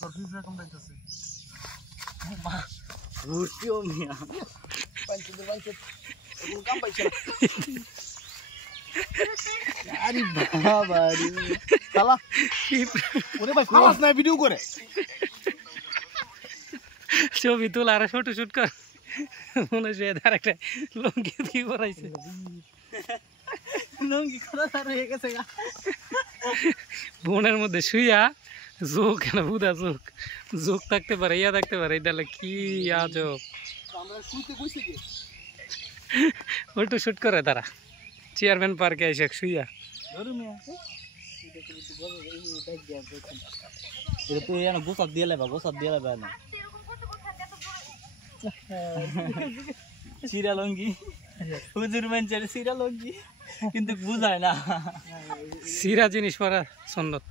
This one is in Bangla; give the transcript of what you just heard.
তোর ফিস রকম যাইতেছে ঘুরতিও মিয়া পাঞ্চে কোন কাম পাইছে আরে বাবা রে শালা ওরে ভাই খালাস না ভিডিও করে ছবি তোলা আর ফটো শুট কর মনে হয় আর একটা লঙ্গি কি করাইছে লঙ্গি খোলা তার হয়ে গেছে গা বনের মধ্যে শুইয়া যোগ কেন বুধা যোগ থাকতে পারে ইয়া থাকতে পারে এটা কি আজব আমরা শুতে বসে গে ফটো শুট করে তারা চেয়ারম্যান পার্কে এসে শুইয়া ধরু মিয়া এটা তো এনা গোসা দিয়ে লেবা না সিরা লঙ্গি হুজুর মানুষের সিরা লঙ্গি কিন্তু বুঝায় না সিরা জিনিস পরা সন্ন্যত